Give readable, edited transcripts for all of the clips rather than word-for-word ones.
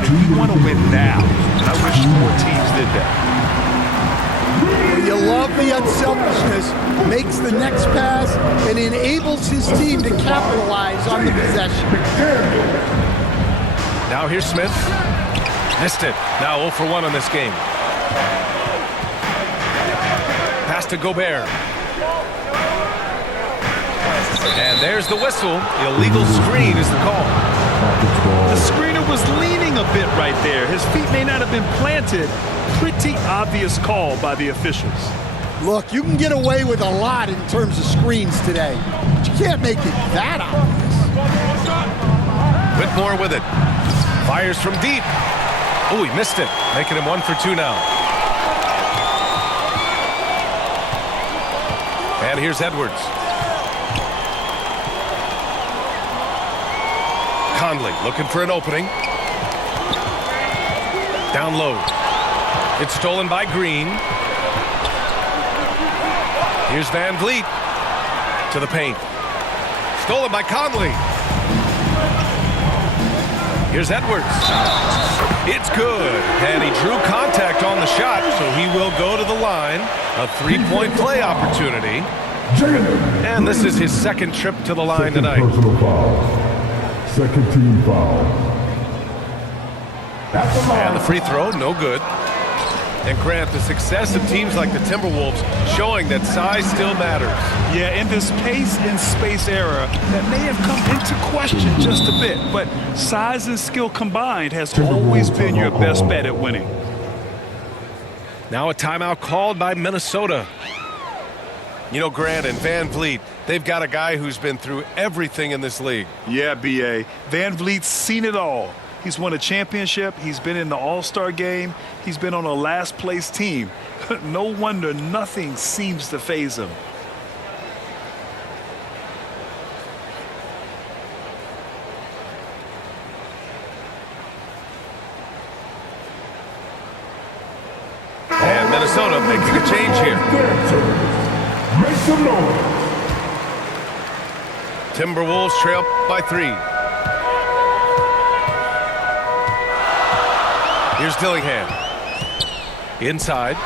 decided we want to win now. And I wish more teams did that. You love the unselfishness, makes the next pass, and enables his team to capitalize on the possession. Now here's Smith. Missed it. Now 0 for 1 on this game. Pass to Gobert. And there's the whistle. Illegal screen is the call. The screener was leaning a bit right there. His feet may not have been planted. Pretty obvious call by the officials. Look, you can get away with a lot in terms of screens today, but you can't make it that obvious. Whitmore with it. Fires from deep. Oh, he missed it. Making him 1 for 2 now. And here's Edwards. Conley looking for an opening. Down low. It's stolen by Green. Here's Van Vliet to the paint. Stolen by Conley. Here's Edwards. It's good. And he drew contact on the shot, so he will go to the line. A three-point play opportunity. And this is his second trip to the line tonight. Personal foul. Second team foul. And the free throw, no good. And Grant, the success of teams like the Timberwolves showing that size still matters. Yeah, in this pace and space era, that may have come into question just a bit, but size and skill combined has always been your best bet at winning. Now a timeout called by Minnesota. You know, Grant and Van Vliet, they've got a guy who's been through everything in this league. Yeah, B.A. Van Vliet's seen it all. He's won a championship. He's been in the All-Star game. He's been on a last-place team. No wonder nothing seems to faze him. And Minnesota making a change here. Make some noise. Timberwolves trail by 3. Here's Dillingham. Inside.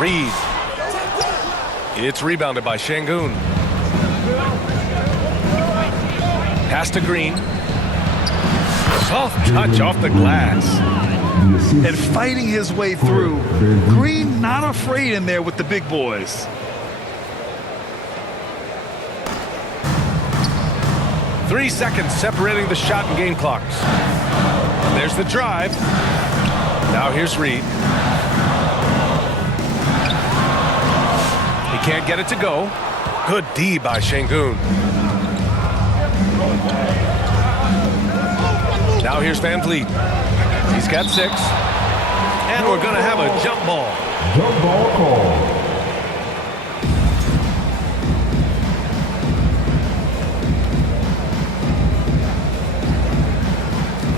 Reed. It's rebounded by Şengün. Pass to Green. Soft touch off the glass. And fighting his way through. Green not afraid in there with the big boys. 3 seconds separating the shot and game clocks. There's the drive. Now here's Reed. He can't get it to go. Good D by Şengün. Now here's Van Vliet. He's got 6. And we're going to have a jump ball. Jump ball call.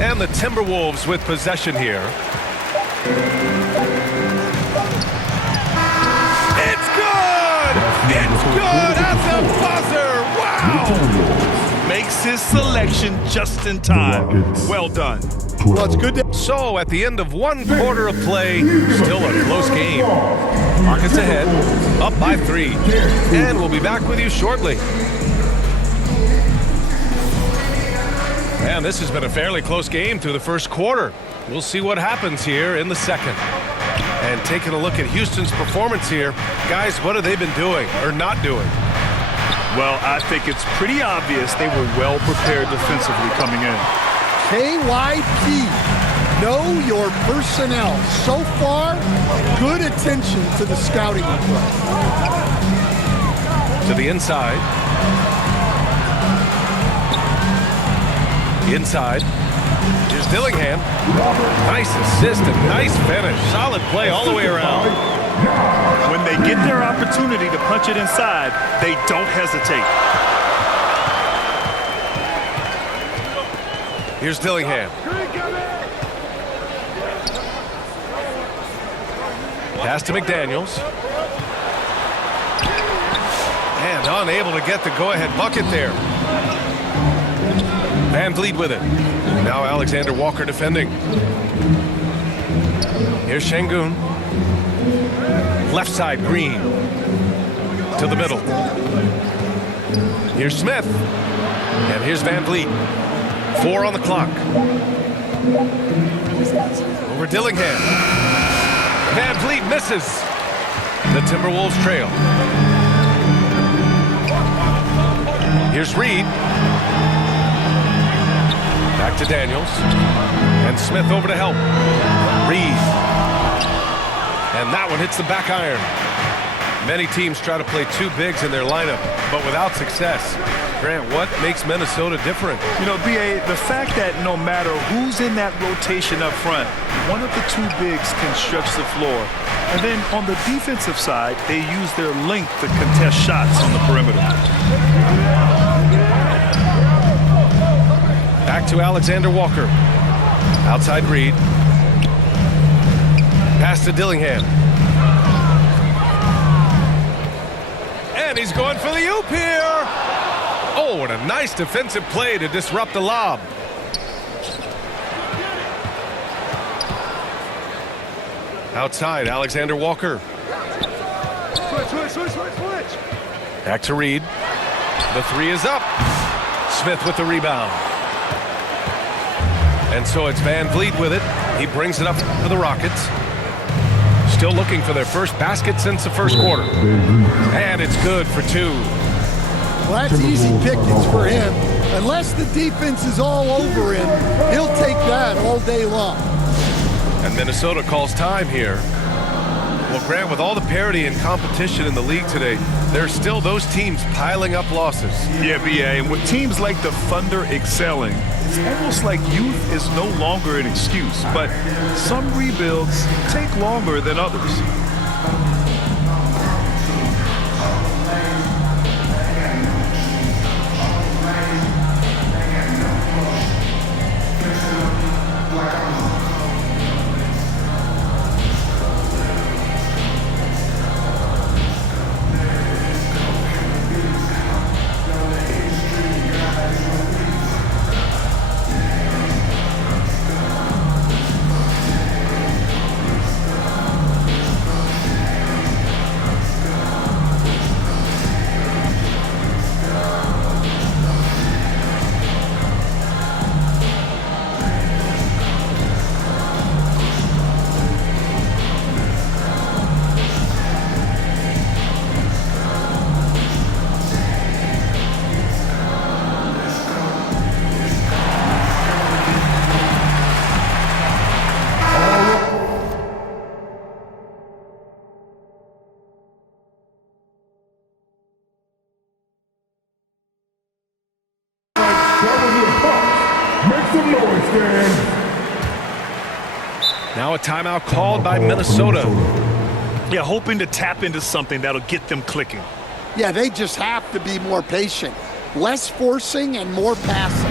And the Timberwolves with possession here. It's good! It's good at the buzzer! Wow! Makes his selection just in time. Well done. Well, it's good to... So at the end of 1 quarter of play, still a close game. Rockets ahead, up by 3. And we'll be back with you shortly. And this has been a fairly close game through the first quarter. We'll see what happens here in the second. And taking a look at Houston's performance here, guys, what have they been doing or not doing? Well, I think it's pretty obvious they were well prepared defensively coming in. KYP, know your personnel. So far, good attention to the scouting report. To the inside. Inside. Here's Dillingham. Nice assist and nice finish. Solid play all the way around. When they get their opportunity to punch it inside, they don't hesitate. Here's Dillingham. Pass to McDaniels. And unable to get the go-ahead bucket there. Van Vliet with it. Now Alexander Walker defending. Here's Şengün. Left side, Green. To the middle. Here's Smith. And here's Van Vliet. 4 on the clock. Over Dillingham. Van Vliet misses. The Timberwolves trail. Here's Reed. Back to Daniels. And Smith over to help. Reed. And that one hits the back iron. Many teams try to play two bigs in their lineup, but without success. Grant, what makes Minnesota different? You know, B.A., the fact that no matter who's in that rotation up front, one of the two bigs can stretch the floor. And then on the defensive side, they use their length to contest shots on the perimeter. Back to Alexander Walker. Outside Reed. Pass to Dillingham. And he's going for the oop here. Oh, and a nice defensive play to disrupt the lob. Outside, Alexander Walker. Switch. Back to Reed. The three is up. Smith with the rebound. And so it's Van Vliet with it. He brings it up for the Rockets. Still looking for their first basket since the first quarter. And it's good for 2. Well, that's easy pickings for him. Unless the defense is all over him, he'll take that all day long. And Minnesota calls time here. Well, Grant, with all the parity and competition in the league today, there are still those teams piling up losses. Yeah, B.A., and with teams like the Thunder excelling, it's almost like youth is no longer an excuse. But some rebuilds take longer than others. Now a timeout called by Minnesota. Yeah, hoping to tap into something that'll get them clicking. Yeah, they just have to be more patient. Less forcing and more passing.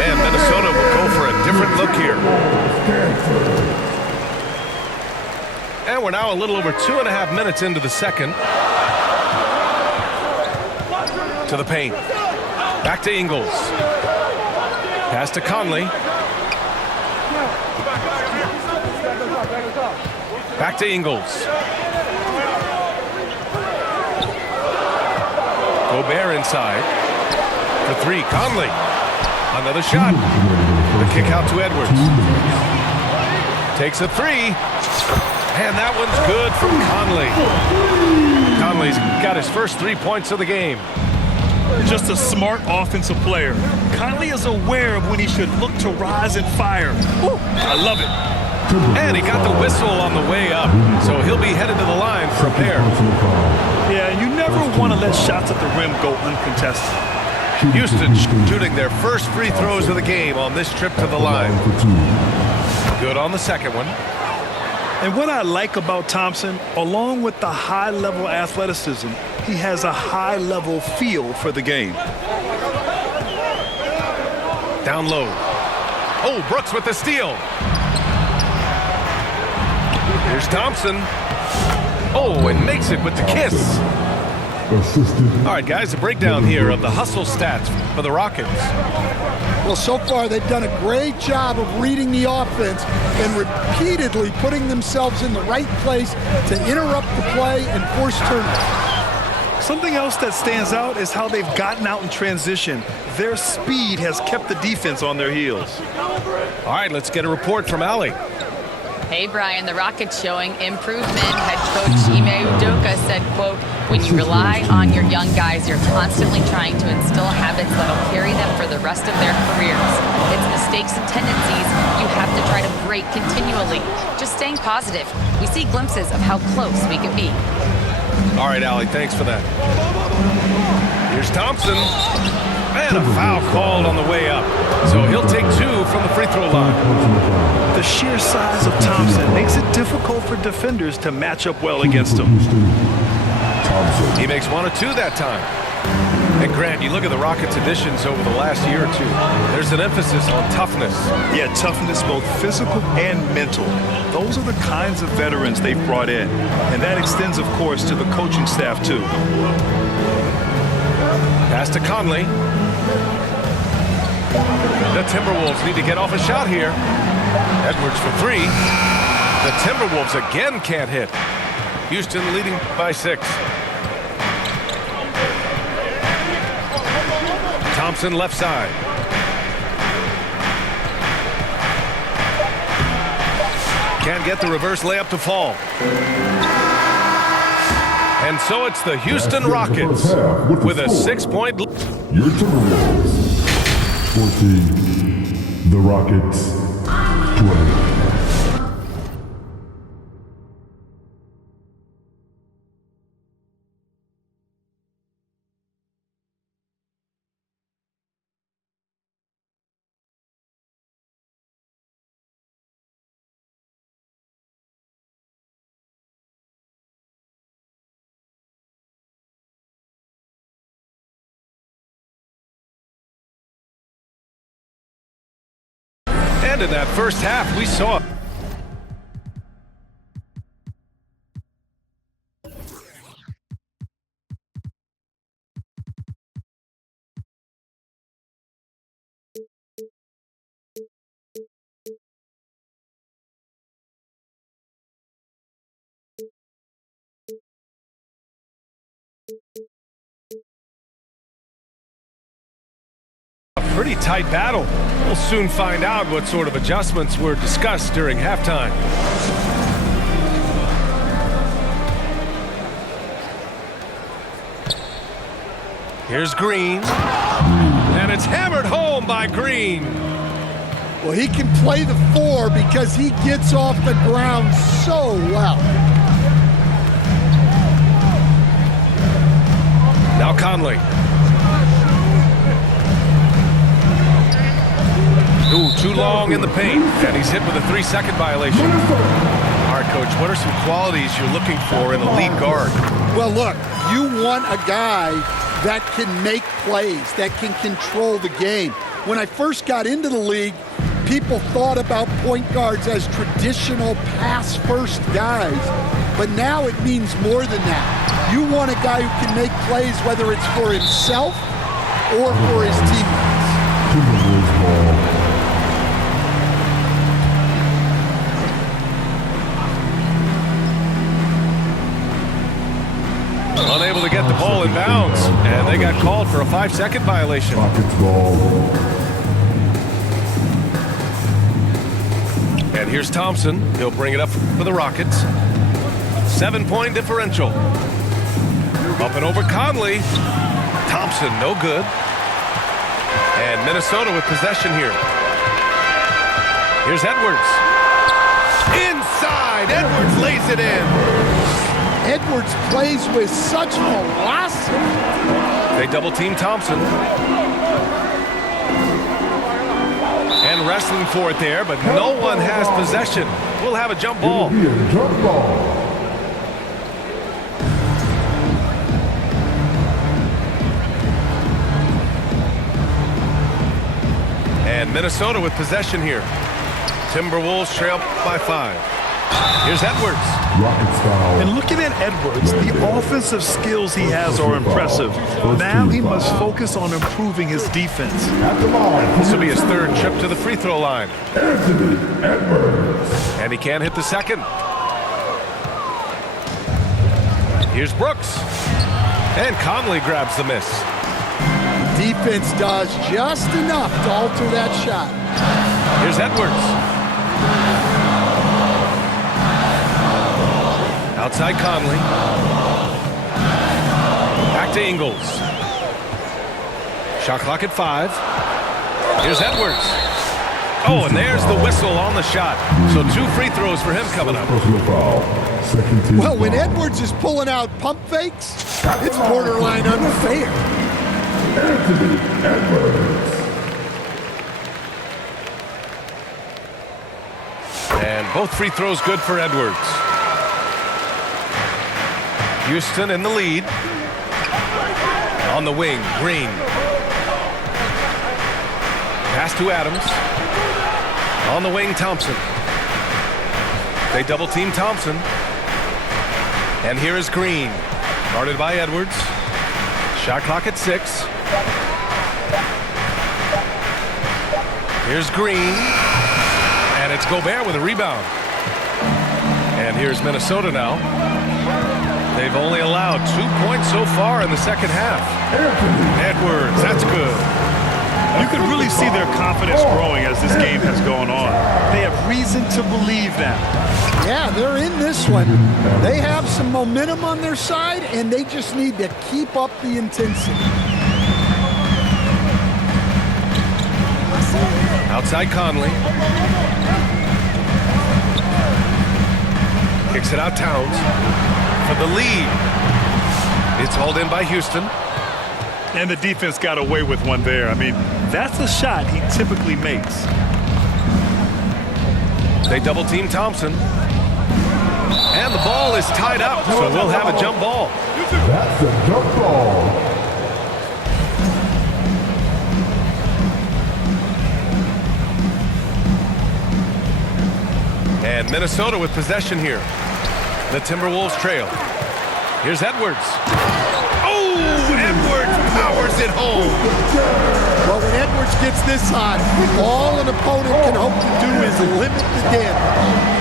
And Minnesota will go for a different look here. And we're now a little over 2.5 minutes into the second. To the paint. Back to Ingles. Pass to Conley. Back to Ingles. Gobert inside. For 3, Conley. Another shot. The kick out to Edwards. Takes a 3. And that one's good from Conley. Conley's got his first 3 points of the game. Just a smart offensive player. Conley is aware of when he should look to rise and fire. Ooh, I love it. And he got the whistle on the way up, so he'll be headed to the line for a pair. Yeah, you never want to let shots at the rim go uncontested. Houston shooting their first free throws of the game on this trip to the line. Good on the second one. And what I like about Thompson, along with the high-level athleticism, he has a high-level feel for the game. Down low. Oh, Brooks with the steal. Here's Thompson. Oh, and makes it with the kiss. All right, guys, a breakdown here of the hustle stats for the Rockets. Well, so far they've done a great job of reading the offense and repeatedly putting themselves in the right place to interrupt the play and force turnovers. Something else that stands out is how they've gotten out in transition. Their speed has kept the defense on their heels. All right, let's get a report from Allie. Hey, Brian, the Rockets showing improvement. Head coach Ime Udoka said, quote, when you rely on your young guys, you're constantly trying to instill habits that'll carry them for the rest of their careers. It's mistakes and tendencies you have to try to break continually. Just staying positive. We see glimpses of how close we could be. All right, Allie, thanks for that. Here's Thompson. And a foul called on the way up. So he'll take two from the free throw line. The sheer size of Thompson makes it difficult for defenders to match up well against him. He makes one or two that time. And Grant, you look at the Rockets' additions over the last year or two. There's an emphasis on toughness. Yeah, toughness, both physical and mental. Those are the kinds of veterans they've brought in. And that extends, of course, to the coaching staff, too. Pass to Conley. The Timberwolves need to get off a shot here. Edwards for three. The Timberwolves again can't hit. Houston leading by 6. Thompson left side. Can't get the reverse layup to fall. And so it's the Houston Rockets with a 6-point lead. Your Timberwolves 14, the Rockets 20. And in that first half, we saw a pretty tight battle. We'll soon find out what sort of adjustments were discussed during halftime. Here's Green. And it's hammered home by Green. Well, he can play the 4 because he gets off the ground so well. Now Conley. Ooh, too long in the paint, and he's hit with a 3-second violation. All right, Coach, what are some qualities you're looking for in a lead guard? Well, look, you want a guy that can make plays, that can control the game. When I first got into the league, people thought about point guards as traditional pass-first guys, but now it means more than that. You want a guy who can make plays, whether it's for himself or for his teammates. Timberwolves ball. Unable to get the ball in bounds, and they got called for a 5-second violation. Rockets ball. And here's Thompson. He'll bring it up for the Rockets. 7-point differential. Up and over Conley. Thompson, no good. And Minnesota with possession here. Here's Edwards. side. Edwards lays it in. Edwards plays with such velocity. They double team Thompson. And wrestling for it there, but no one has possession. We'll have a jump ball. It'll be a jump ball. And Minnesota with possession here. Timberwolves trail by 5. Here's Edwards. Rocket style. And looking at Edwards, the offensive skills he has are impressive. Now he must focus on improving his defense. At the line. This will be his 3rd trip to the free throw line. Anthony Edwards. And he can't hit the 2nd. Here's Brooks. And Conley grabs the miss. Defense does just enough to alter that shot. Here's Edwards. Outside Conley. Back to Ingles. Shot clock at 5. Here's Edwards. Oh, and there's the whistle on the shot. So 2 free throws for him coming up. Personal foul. Second team Well, when foul. Edwards is pulling out pump fakes, it's borderline unfair. Anthony Edwards. And both free throws good for Edwards. Houston in the lead. On the wing, Green. Pass to Adams. On the wing, Thompson. They double team Thompson. And here is Green. Guarded by Edwards. Shot clock at 6. Here's Green. And it's Gobert with a rebound. And here's Minnesota now. They've only allowed 2 points so far in the second half. Edwards, that's good. You can really see their confidence growing as this game has gone on. They have reason to believe now. Yeah, they're in this one. They have some momentum on their side, and they just need to keep up the intensity. Outside Conley. Kicks it out Towns. For the lead. It's hauled in by Houston. And the defense got away with one there. I mean, that's a shot he typically makes. They double team Thompson. And the ball is tied up, so we'll have a jump ball. That's a jump ball. And Minnesota with possession here. The Timberwolves trail. Here's Edwards. Oh, Edwards powers it home. Well, when Edwards gets this hot, all an opponent can hope to do is limit the damage.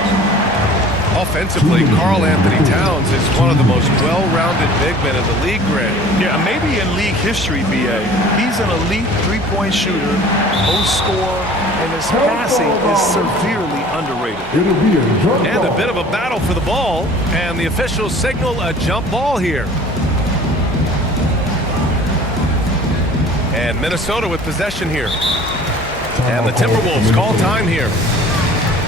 Offensively, Karl Anthony Towns is one of the most well-rounded big men in the league, Grant. Yeah, maybe in league history, B.A. He's an elite three-point shooter, post scorer, and his passing is severely underrated. It'll be a jump And ball. a bit of a battle for the ball, and the officials signal a jump ball here. And Minnesota with possession here. And the Timberwolves call time here.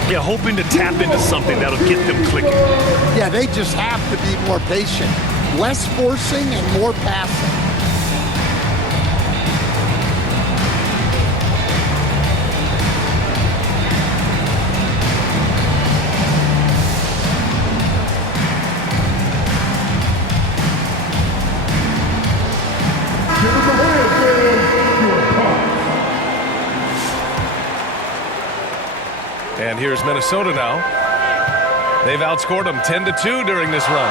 Yeah, hoping to tap into something that'll get them clicking. Yeah, they just have to be more patient. Less forcing and more passing. Give us a hand, man. You're a punk. And here's Minnesota now. They've outscored them 10-2 during this run.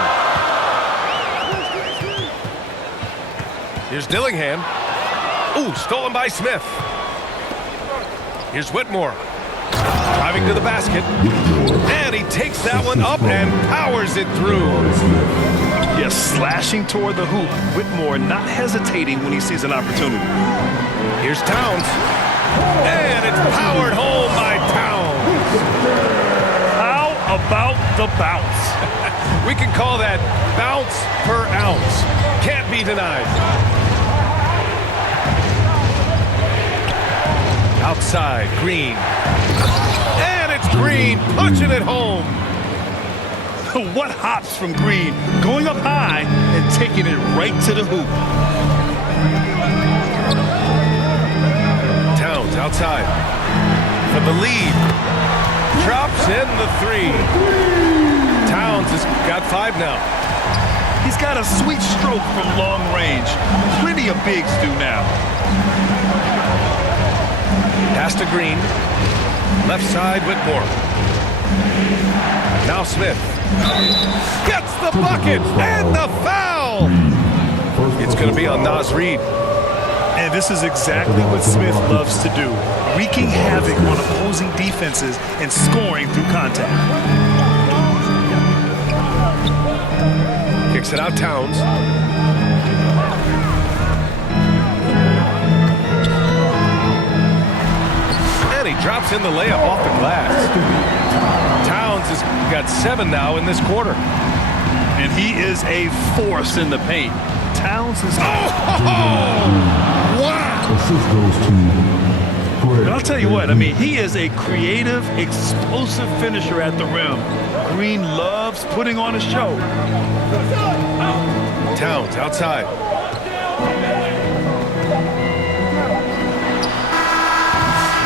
Here's Dillingham. Ooh, stolen by Smith. Here's Whitmore. Driving to the basket. And he takes that one up and powers it through. Yes, slashing toward the hoop. Whitmore not hesitating when he sees an opportunity. Here's Towns. And it's powered home by Towns. How about the bounce? We can call that bounce per ounce. Can't be denied. Outside, Green. And it's Green punching it home. What hops from Green, going up high and taking it right to the hoop. Towns outside for the lead. Drops in the three. Towns has got 5 now. He's got a sweet stroke from long range. Plenty of bigs do now. Pass to Green. Left side, Whitmore. Now Smith. Gets the bucket and the foul. It's going to be on Naz Reid. And this is exactly what Smith loves to do. Wreaking havoc on opposing defenses and scoring through contact. Kicks it out, Towns. And he drops in the layup off the glass. Towns has got 7 now in this quarter. And he is a force in the paint. Towns is... Wow! Assist goes to Greg. But I'll tell you what, I mean, he is a creative, explosive finisher at the rim. Green loves putting on a show. Towns outside.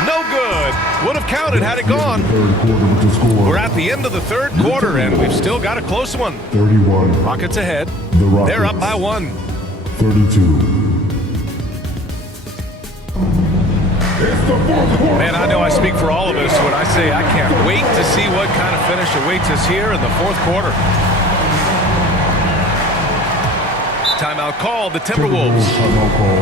No good. Would have counted had it gone. Third quarter with the score. We're at the end of the third quarter, and we've still got a close one. 31. Rockets ahead. The Rockets. They're up by 1. 32. It's the fourth quarter. Man, I know I speak for all of us when I say I can't wait to see what kind of finish awaits us here in the fourth quarter. Timeout called, the Timberwolves. Timeout call.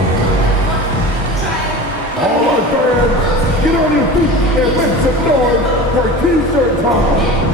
All right, fans, get on your feet and make some noise for T-shirt time.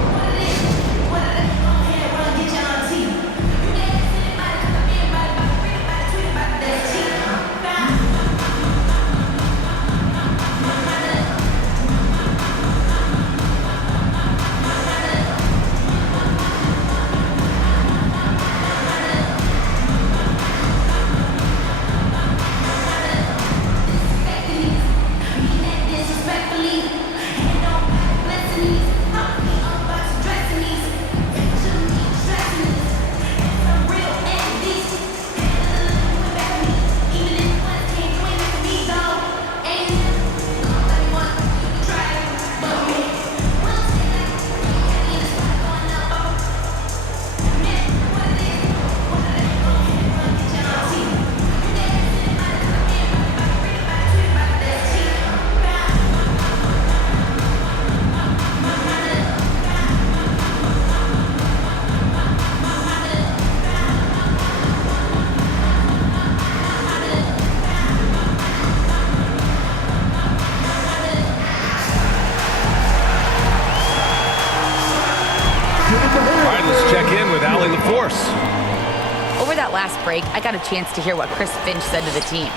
Over that last break, I got a chance to hear what Chris Finch said to the team.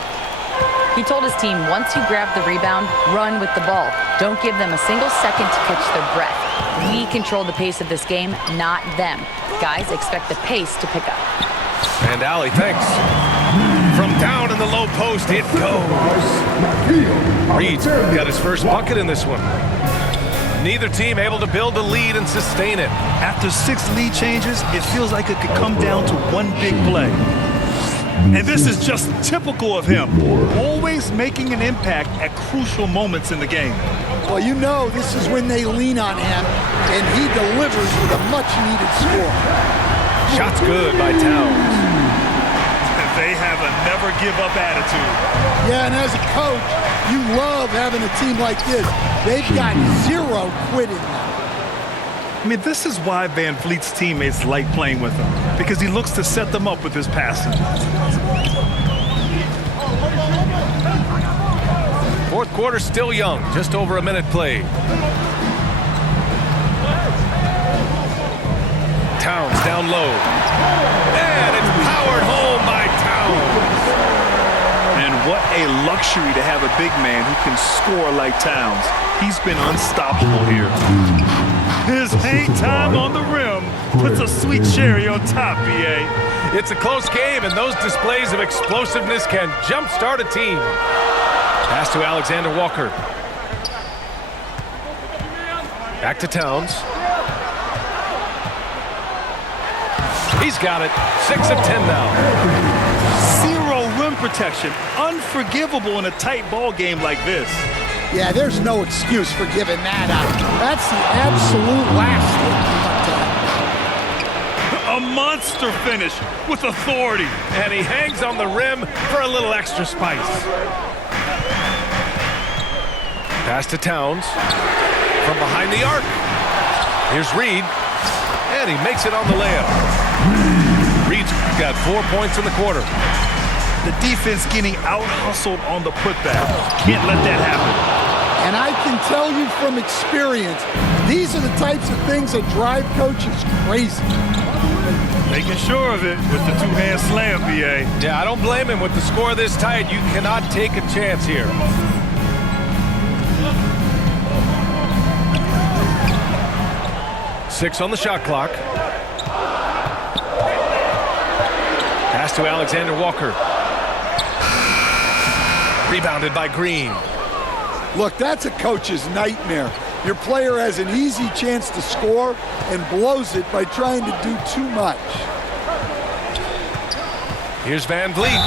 He told his team, once you grab the rebound, run with the ball. Don't give them a single second to catch their breath. We control the pace of this game, not them. Guys, expect the pace to pick up. And Allie, thanks. From down in the low post, it goes. Reed's got his first bucket in this one. Neither team able to build a lead and sustain it. After 6 lead changes, it feels like it could come down to one big play. And this is just typical of him, always making an impact at crucial moments in the game. Well, you know this is when they lean on him, and he delivers with a much-needed score. Shots good by Towns. They have a never-give-up attitude. Yeah, and as a coach, you love having a team like this. They've got 0 quitting now. I mean, this is why Van Vliet's teammates like playing with him, because he looks to set them up with his passing. Fourth quarter still young, just over a minute played. Towns down low. And it's powered home by Towns. And what a luxury to have a big man who can score like Towns. He's been unstoppable here. His hang time on the rim puts a sweet cherry on top, BA. It's a close game, and those displays of explosiveness can jumpstart a team. Pass to Alexander Walker. Back to Towns. He's got it. 6 of 10 now. Zero rim protection. Unforgivable in a tight ball game like this. Yeah, there's no excuse for giving that up. That's the absolute last thing. A monster finish with authority. And he hangs on the rim for a little extra spice. Pass to Towns. From behind the arc. Here's Reed. And he makes it on the layup. Reed's got 4 points in the quarter. The defense getting out-hustled on the putback. Can't let that happen. And I can tell you from experience, these are the types of things that drive coaches crazy. Making sure of it with the two-hand slam, BA. Yeah, I don't blame him. With the score this tight, you cannot take a chance here. Six on the shot clock. Pass to Alexander Walker. Rebounded by Green. Look, that's a coach's nightmare. Your player has an easy chance to score and blows it by trying to do too much. Here's Van Vliet.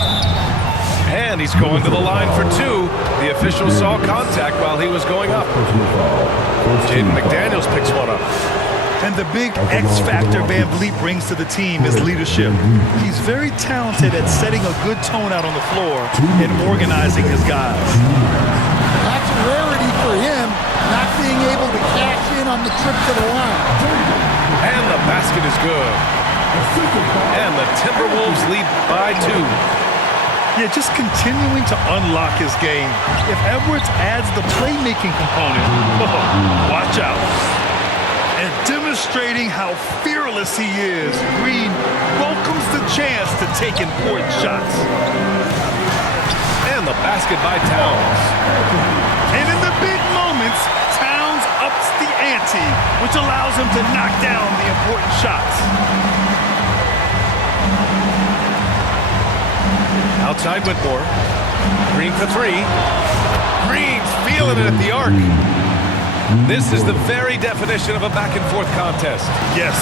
And he's going to the line for two. The official saw contact while he was going up. Jaden McDaniels picks one up. And the big X factor Van Vliet brings to the team is leadership. He's very talented at setting a good tone out on the floor and organizing his guys. That's a rarity for him, not being able to cash in on the trip to the line. And the basket is good. And the Timberwolves lead by 2. Yeah, just continuing to unlock his game. If Edwards adds the playmaking component, watch out. And demonstrating how fearless he is, Green welcomes the chance to take important shots. And the basket by Towns. And in the big moments, Towns ups the ante, which allows him to knock down the important shots. Outside Whitmore. Green for three. Green's feeling it at the arc. This is the very definition of a back-and-forth contest. Yes,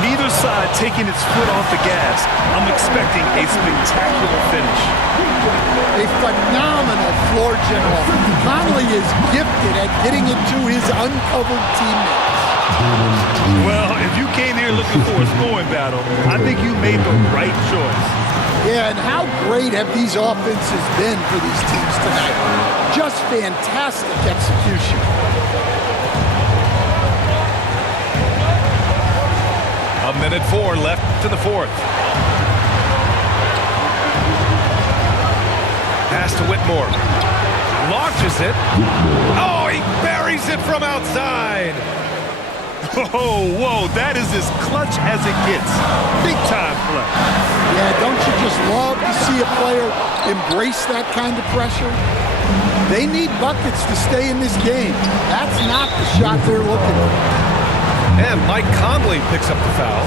neither side taking its foot off the gas. I'm expecting a spectacular finish. A phenomenal floor general. Conley is gifted at getting it to his uncovered teammates. Well, if you came here looking for a scoring battle, I think you made the right choice. Yeah, and how great have these offenses been for these teams tonight? Just fantastic execution. A minute 4 left to the fourth. Pass to Whitmore. Launches it. Oh, he buries it from outside. Oh, whoa, that is as clutch as it gets. Big time play. Yeah, don't you just love to see a player embrace that kind of pressure? They need buckets to stay in this game. That's not the shot they're looking for. And Mike Conley picks up the foul.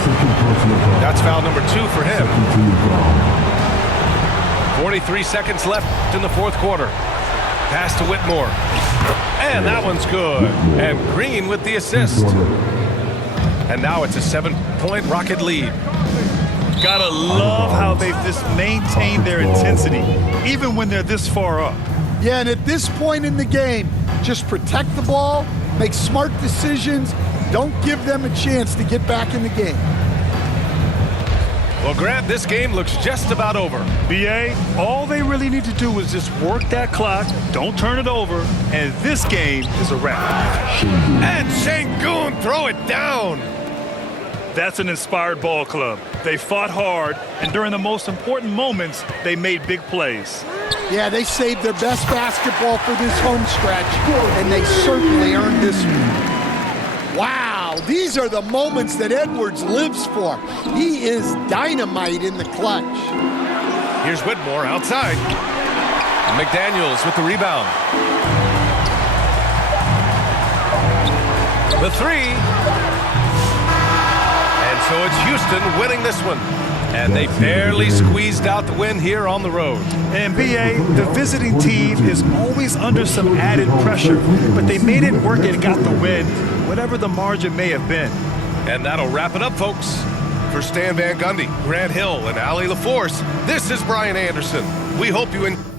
That's foul number 2 for him. 43 seconds left in the fourth quarter. Pass to Whitmore. And that one's good. And Green with the assist. And now it's a 7-point Rocket lead. Gotta love how they've just maintained their intensity, even when they're this far up. Yeah, and at this point in the game, just protect the ball, make smart decisions, don't give them a chance to get back in the game. Well, Grant, this game looks just about over. BA, all they really need to do is just work that clock, don't turn it over, and this game is a wrap. And Şengün throw it down. That's an inspired ball club. They fought hard, and during the most important moments, they made big plays. Yeah, they saved their best basketball for this home stretch, and they certainly earned this one. Wow, these are the moments that Edwards lives for. He is dynamite in the clutch. Here's Whitmore outside. McDaniels with the rebound. The three. And so it's Houston winning this one. And they barely squeezed out the win here on the road. And BA, the visiting team is always under some added pressure, but they made it work and got the win, whatever the margin may have been. And that'll wrap it up, folks. For Stan Van Gundy, Grant Hill, and Allie LaForce, this is Brian Anderson. We hope you enjoy.